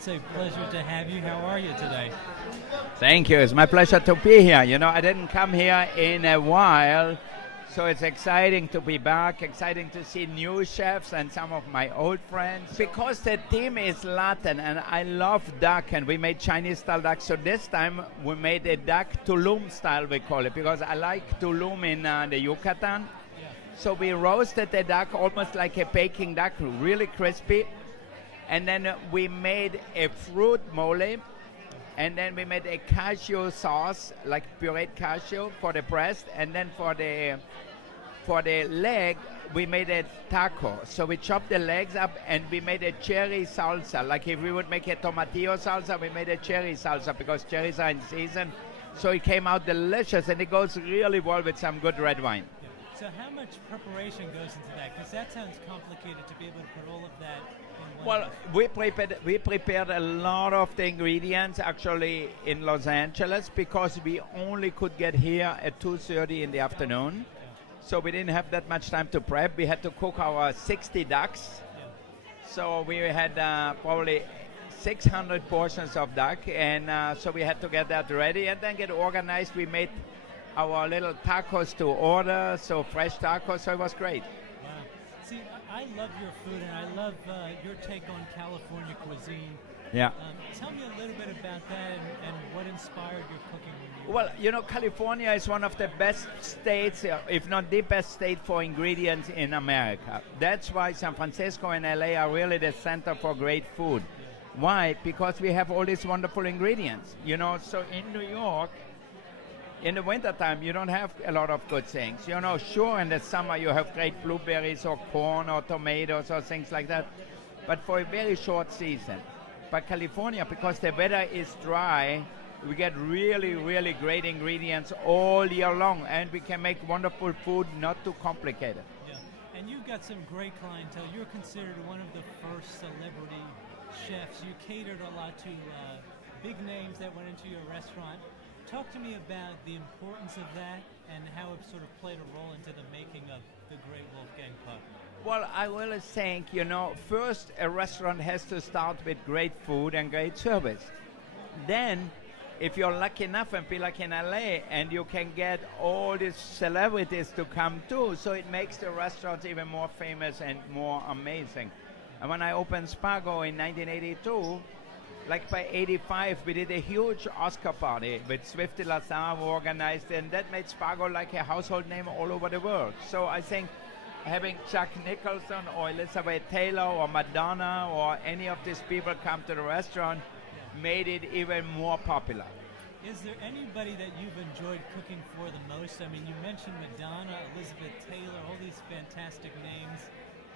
It's a pleasure to have you. How are you today? Thank you. It's my pleasure to be here. You know, I didn't come here in a while, so it's exciting to be back, exciting to see new chefs and some of my old friends. Because the theme is Latin, and I love duck, and we made Chinese-style duck, so this time we made a duck Tulum style, we call it, because I like Tulum in the Yucatan. Yeah. So we roasted the duck almost like a baking duck, really crispy. And then we made a fruit mole, and then we made a cashew sauce, like pureed cashew for the breast, and then for the leg, we made a taco. So we chopped the legs up, and we made a cherry salsa. Like if we would make a tomatillo salsa, we made a cherry salsa because cherries are in season. So it came out delicious, and it goes really well with some good red wine. So how much preparation goes into that? Because that sounds complicated to be able to put all of that in one. Well, we prepared a lot of the ingredients actually in Los Angeles because we only could get here at 2:30 in the afternoon. Yeah. So we didn't have that much time to prep. We had to cook our 60 ducks. Yeah. So we had probably 600 portions of duck, and so we had to get that ready and then get organized. We made our little tacos to order, so fresh tacos, so it was great. Wow. See, I love your food, and I love your take on California cuisine. Yeah. Tell me a little bit about that and what inspired your cooking when you... Well, you know, California is one of the best states, if not the best state for ingredients in America. That's why San Francisco and LA are really the center for great food. Yeah. Why? Because we have all these wonderful ingredients. You know, so in New York, in the wintertime, you don't have a lot of good things. You know, sure, in the summer you have great blueberries or corn or tomatoes or things like that, but for a very short season. But California, because the weather is dry, we get really, really great ingredients all year long, and we can make wonderful food, not too complicated. Yeah, and you've got some great clientele. You're considered one of the first celebrity chefs. You catered a lot to big names that went into your restaurant. Talk to me about the importance of that and how it sort of played a role into the making of the great Wolfgang Puck. Well, I really think, you know, first a restaurant has to start with great food and great service. Then, if you're lucky enough and be like in LA, and you can get all these celebrities to come too, so it makes the restaurants even more famous and more amazing. And when I opened Spago in 1982, like by 85, we did a huge Oscar party with Swifty Lazar who organized, and that made Spago like a household name all over the world. So I think having Jack Nicholson or Elizabeth Taylor or Madonna or any of these people come to the restaurant made it even more popular. Is there anybody that you've enjoyed cooking for the most? I mean, you mentioned Madonna, Elizabeth Taylor, all these fantastic names.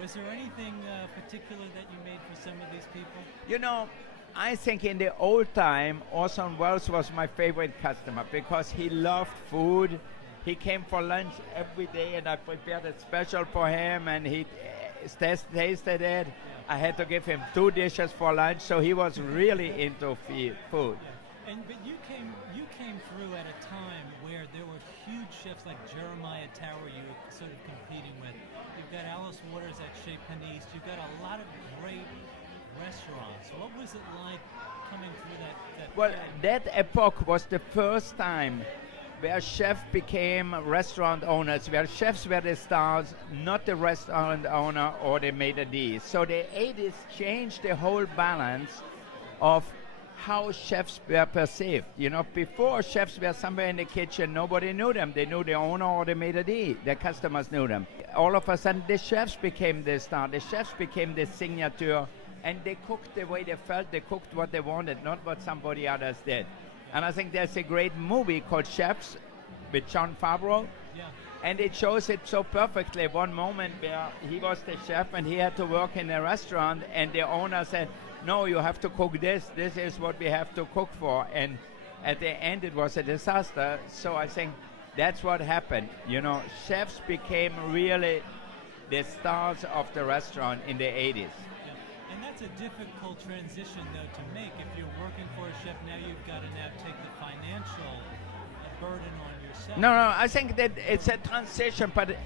Was there anything particular that you made for some of these people? You know, I think in the old time, Orson Welles was my favorite customer because he loved food. He came for lunch every day, and I prepared a special for him, and he tasted it. Yeah. I had to give him 2 dishes for lunch, so he was really into food. Yeah. But you came through at a time where there were huge chefs like Jeremiah Tower you were sort of competing with. You've got Alice Waters at Chez Panisse. You've got a lot of great restaurants. What was it like coming through that Well, period? that epoch was the first time where chefs became restaurant owners, where chefs were the stars, not the restaurant owner or the maitre d'. So the 80s changed the whole balance of how chefs were perceived. You know, before chefs were somewhere in the kitchen, nobody knew them. They knew the owner or the maitre d'. Their customers knew them. All of a sudden, the chefs became the star. The chefs became the signature, and they cooked the way they felt. They cooked what they wanted, not what somebody others did. And I think there's a great movie called Chefs with Jon Favreau. Yeah. And it shows it so perfectly. One moment where he was the chef and he had to work in a restaurant, and the owner said, no, you have to cook this. This is what we have to cook for. And at the end, it was a disaster. So I think that's what happened. You know, chefs became really the stars of the restaurant in the 80s. Yeah. And that's a difficult transition, though, to make. If you're working for a chef, now you've got to now take the financial burden on yourself. No, I think that it's a transition, but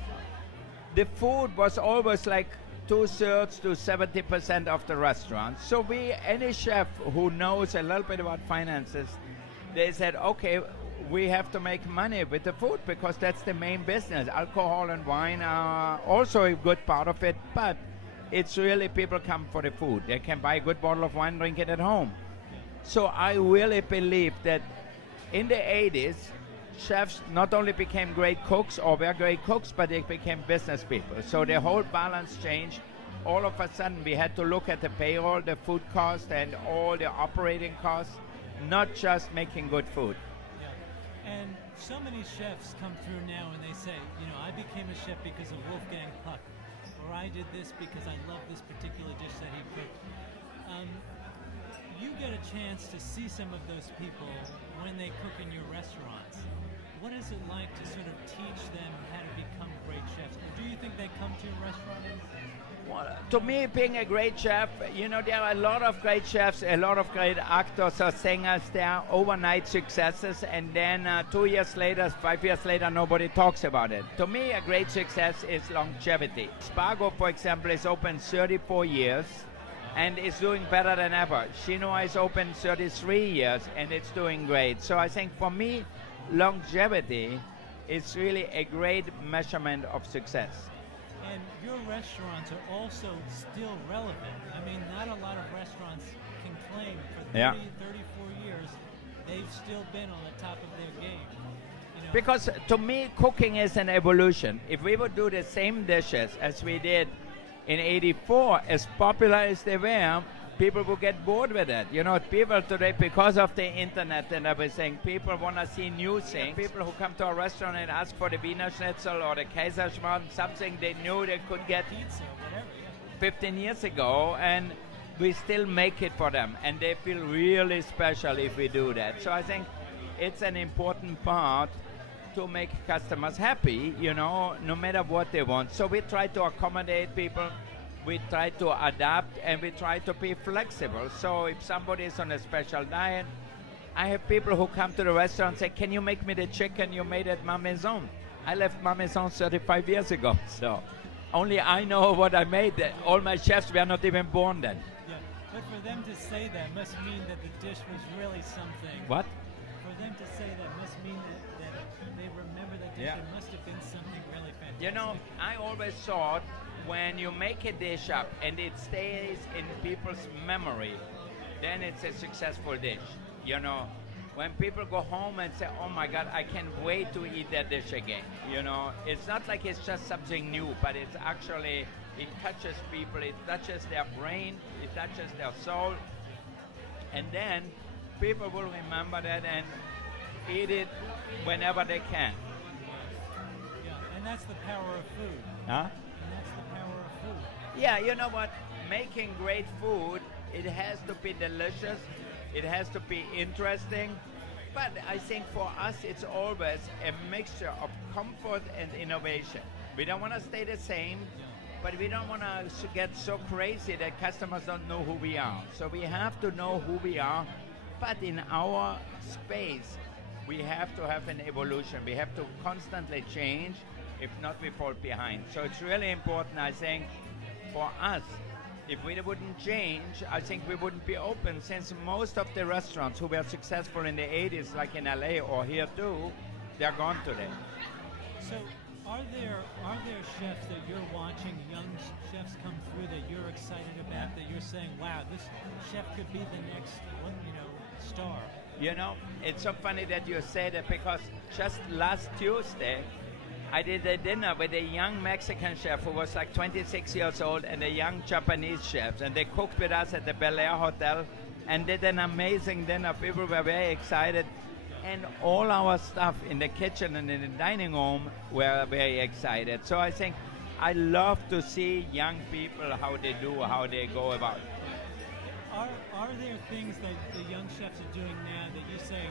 the food was always like 2/3 to 70% of the restaurant. So any chef who knows a little bit about finances, they said, okay, we have to make money with the food because that's the main business. Alcohol and wine are also a good part of it, but it's really people come for the food. They can buy a good bottle of wine, drink it at home. So I really believe that in the 80s, chefs not only became great cooks or were great cooks, but they became business people. So the whole balance changed. All of a sudden, we had to look at the payroll, the food cost, and all the operating costs, not just making good food. And so many chefs come through now and they say, you know, I became a chef because of Wolfgang Puck, or I did this because I love this particular dish that he cooked. You get a chance to see some of those people when they cook in your restaurants. What is it like to sort of teach them how to become great chefs? Or do you think they come to your restaurant and... Well, to me, being a great chef, you know, there are a lot of great chefs, a lot of great actors or singers. They are overnight successes, and then 2 years later, 5 years later, nobody talks about it. To me, a great success is longevity. Spargo, for example, is open 34 years and is doing better than ever. Chinois is open 33 years and it's doing great. So I think for me, longevity is really a great measurement of success. And your restaurants are also still relevant. I mean, not a lot of restaurants can claim for 30, 34 years they've still been on the top of their game. You know? Because to me, cooking is an evolution. If we would do the same dishes as we did in '84, as popular as they were, people would get bored with it. You know, people today, because of the internet and everything, people want to see new things. People who come to a restaurant and ask for the Wiener Schnitzel or the Kaiserschmarrn, something they knew they could get pizza, whatever, 15 years ago, and we still make it for them, and they feel really special if we do that. So I think it's an important part to make customers happy, you know, no matter what they want. So we try to accommodate people, we try to adapt, and we try to be flexible. So if somebody is on a special diet, I have people who come to the restaurant and say, can you make me the chicken you made at Ma Maison? I left Ma Maison 35 years ago, so only I know what I made. All my chefs were not even born then. Yeah, but for them to say that must mean that the dish was really something. What? For them to say that must mean that they remember that dish. Yeah. There must have been something really fantastic. You know, I always thought when you make a dish up and it stays in people's memory, then it's a successful dish. You know, when people go home and say, oh my God, I can't wait to eat that dish again. You know, it's not like it's just something new, but it's actually, it touches people, it touches their brain, it touches their soul. And then people will remember that and eat it whenever they can. Yeah, and that's the power of food. Huh? And that's the power of food. Yeah, you know what? Making great food, it has to be delicious, it has to be interesting, but I think for us it's always a mixture of comfort and innovation. We don't want to stay the same, but we don't want to get so crazy that customers don't know who we are. So we have to know who we are, but in our space, we have to have an evolution. We have to constantly change. If not, we fall behind. So it's really important, I think, for us. If we wouldn't change, I think we wouldn't be open, since most of the restaurants who were successful in the 80s, like in LA or here too, they're gone today. So are there chefs that you're watching, young chefs come through that you're excited about, that you're saying, wow, this chef could be the next one, you know, star? You know, it's so funny that you say that, because just last Tuesday, I did a dinner with a young Mexican chef who was like 26 years old and a young Japanese chef, and they cooked with us at the Bel Air Hotel and did an amazing dinner. People were very excited, and all our staff in the kitchen and in the dining room were very excited. So I think I love to see young people, how they do, how they go about. Are there things that the young chefs are doing now that you're saying,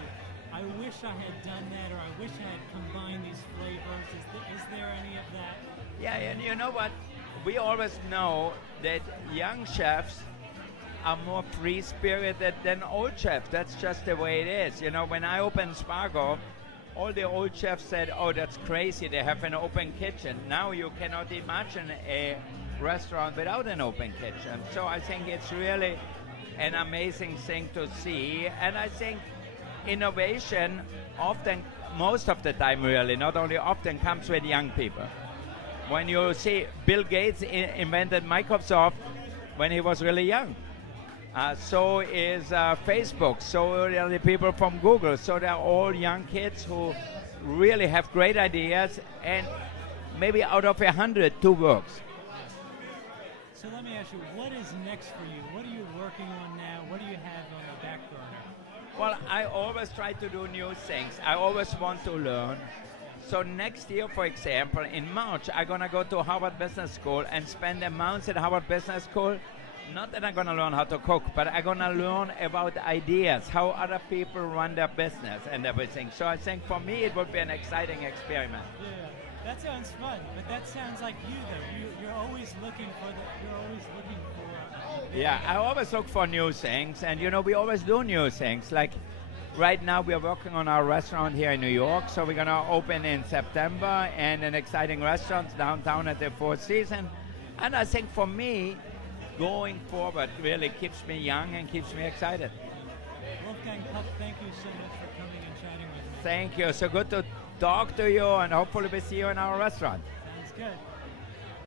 I wish I had done that, or I wish I had combined these flavors? Is there any of that? Yeah, and you know what? We always know that young chefs are more free-spirited than old chefs. That's just the way it is. You know, when I opened Spargo, all the old chefs said, oh, that's crazy, they have an open kitchen. Now you cannot imagine a restaurant without an open kitchen. So I think it's really an amazing thing to see. And I think innovation often, most of the time really, not only often, comes with young people. When you see Bill Gates invented Microsoft when he was really young. So is Facebook, so are the people from Google. So they're all young kids who really have great ideas, and maybe out of 100, 2 works. So let me ask you, what is next for you? What are you working on now? What do you have on the back burner? Well, I always try to do new things. I always want to learn. So next year, for example, in March, I'm going to go to Harvard Business School and spend a month at Harvard Business School. Not that I'm going to learn how to cook, but I'm going to learn about ideas, how other people run their business and everything. So I think for me, it would be an exciting experiment. Yeah, that sounds fun, but that sounds like you, though. You're always looking for Yeah, I always look for new things, and we always do new things. Like right now, we are working on our restaurant here in New York, so we're going to open in September, and an exciting restaurant downtown at the Four Seasons. And I think for me, going forward really keeps me young and keeps me excited. Wolfgang, thank you so much for coming and chatting with me. Thank you. So good to talk to you, and hopefully we'll see you in our restaurant. Sounds good.